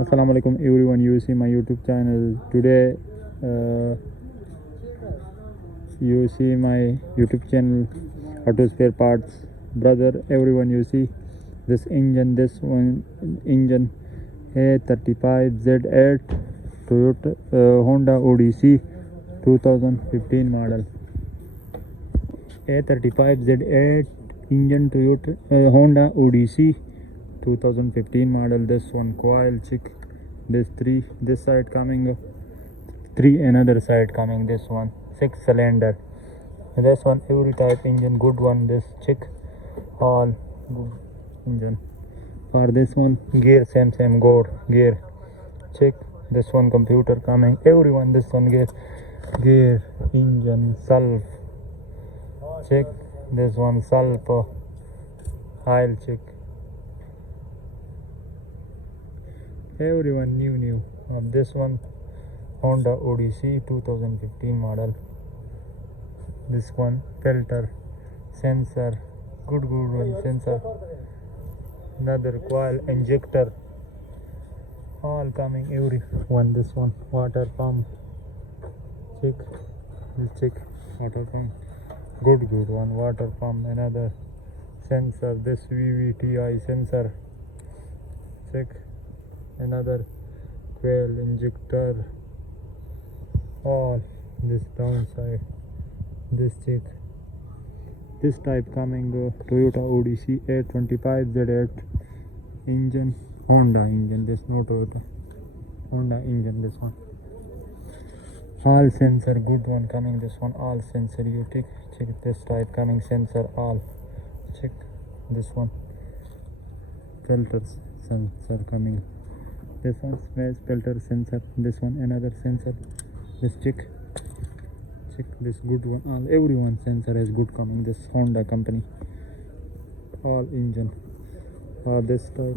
Assalamu alaikum everyone, you see my YouTube channel. Today you see my YouTube channel auto spare parts. Brother, everyone, you see this engine, this one engine A35z8 Toyota Honda ODC 2015 model. A35z8 engine Toyota Honda ODC 2015 model. This one coil check, this three, this side coming three, another side coming, this one 6 cylinder, this one every type engine good one, this check all good engine. For this one gear same gear check, this one computer coming everyone, this one gear engine self check, this one self oil check, everyone new. This one Honda ODC 2015 model. This one filter sensor, good one sensor, another coil injector, all coming every one. This one water pump check, this check water pump, good one water pump, another sensor, this VVTI sensor check, another coil injector, all this downside, this check. This type coming Toyota ODC A35z8 engine, Honda engine, this no Toyota, Honda engine, this one all sensor good one coming, this one all sensor, you check this type coming sensor all check, this one filters sensor coming, this one space filter sensor, this one another sensor, this check this good one, all everyone sensor is good coming, this Honda company all engine this type